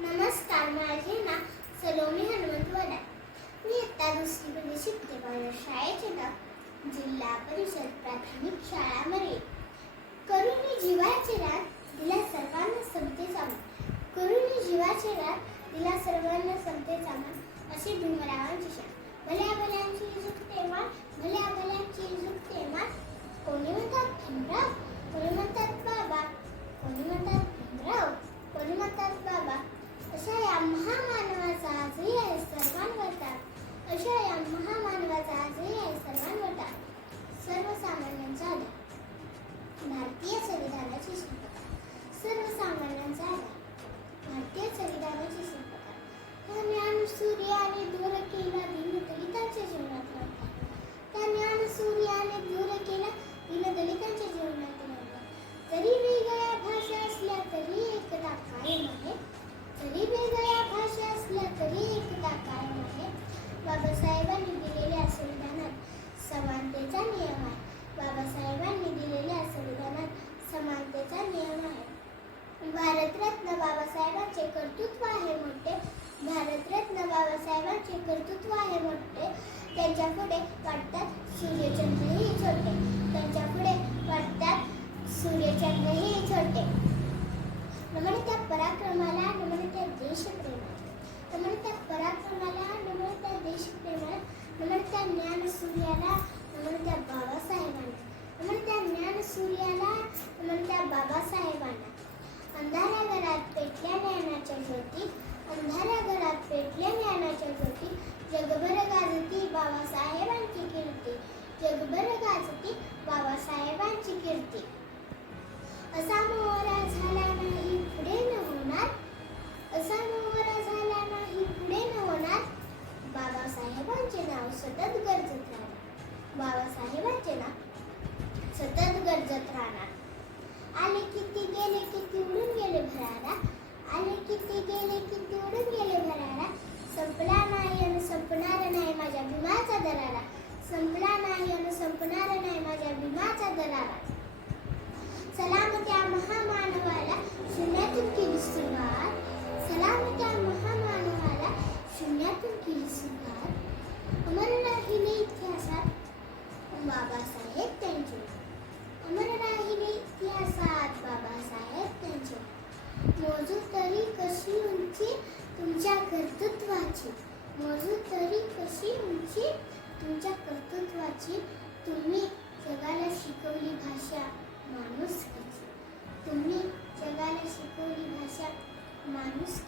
नमस्कार माझे नाव सलोमी हनुमंत वडा. मी इयत्ता दुसरीमध्ये शिकते माझ्या शाळेचे नाव. जिल्हा परिषद प्राथमिक शाळा मरे. करुणी जीवाचे रात दिला सर्वांना समते सामान करुणी जीवाचे रात दिला सर्वांना समते सामान अशी भीमरावांची शाळा. भल्या भल्यांची कर्तृत्व आहे मोठे भारतरत्न बाबासाहेबांचे कर्तृत्व आहे मोठे त्यांच्या पुढे गाजती बाबासाहेबांची कीर्ती. असा मोहरा झाला नाही पुढे न होणार. असा मोहरा झाला नाही पुढे न होणार. बाबासाहेबांचे नाव सतत गरजत राहणार. बाबासाहेबांचे नाव सतत गरजत राहणार. आले किती गेले किती उडून गेले भराला आले किती गेले किती उडून गेले भरारा संपला नाही आणि संपणार नाही माझ्या भीमाचा दरारा संपला नाही आणि संपणार नाही माझ्या भीमाचा दरारा सलाम त्या महामानवाला शून्यातून केली सुरुवात. सलाम त्या महामानवाला शून्यातून केली सुरुवात. अमर राहिले इतिहासात बाबासाहेब त्यांचे. अमर राहिले इतिहासात बाबासाहेब त्यांचे. मोजू तरी कशी उंची तुमच्या कर्तृत्वाची? मोजू तरी कशी उंची तुमच्या कर्तृत्वाची? तुम्ही जगाला शिकवली भाषा माणूस तुम्ही जगाला शिकवली भाषा माणूस